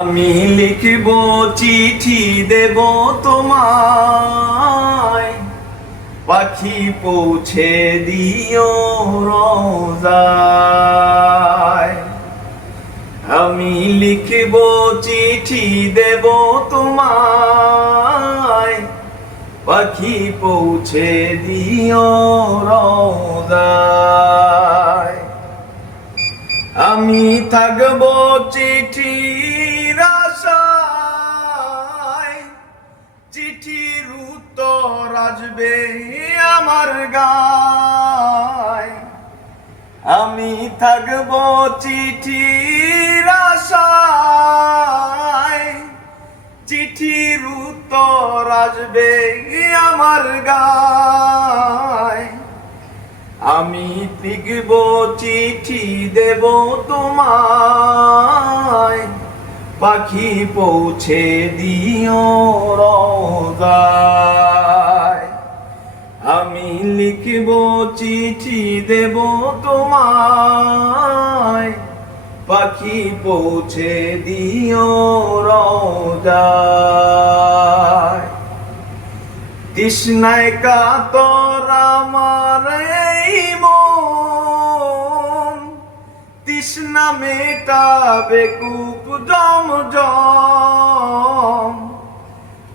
আমি লিখব চিঠি দেব তোমায়, পাখি পৌঁছে দিও রোজায়। আমি লিখব চিঠি দেব তোমায়, পাখি পৌঁছে দিও রোজায়। আমি থাকব চিঠির আশায়, চিঠির উত্তর আসবে আমার গায়। আমি থাকব চিঠির আশায়, চিঠির উত্তর আসবে আমার গায়। আমি লিখব চিঠি দেব তোমায়, পাখি পৌঁছে দিও রোজায়। আমি লিখব চিঠি দেব তোমায়, পাখি পৌঁছে দিও রোজায়। তৃষ্ণায় কাতর আমার এই মন, তৃষ্ণা মেটাবে কূপ জমজম।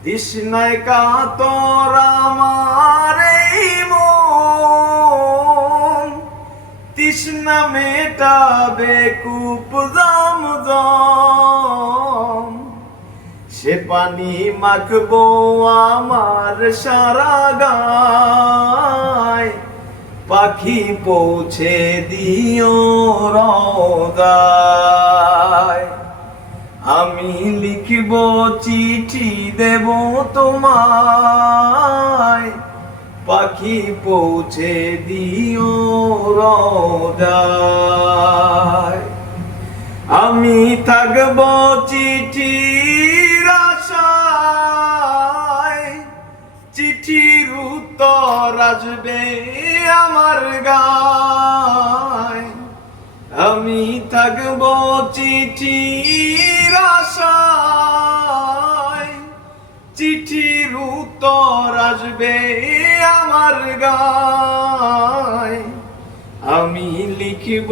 তৃষ্ণায় কাতর আমার এই মন, তৃষ্ণা মেটাবে কূপ জমজম। সে পানি মাখবো আমার সারা গায়, পাখি পৌঁছে দিও রোজায়। আমি লিখব চিঠি দেব তোমায়, পাখি পৌঁছে দিও রোজায়। আমি থাকব চিঠির আশায়, চিঠির উত্তর আসবে আমার গায়। আমি থাকব চিঠির আশায়, চিঠির উত্তর আসবে আমার গায়। আমি লিখব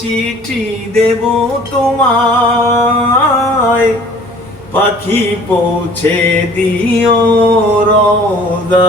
চিঠি দেব তোমায়, পাখি পৌঁছে দিও রোজায়।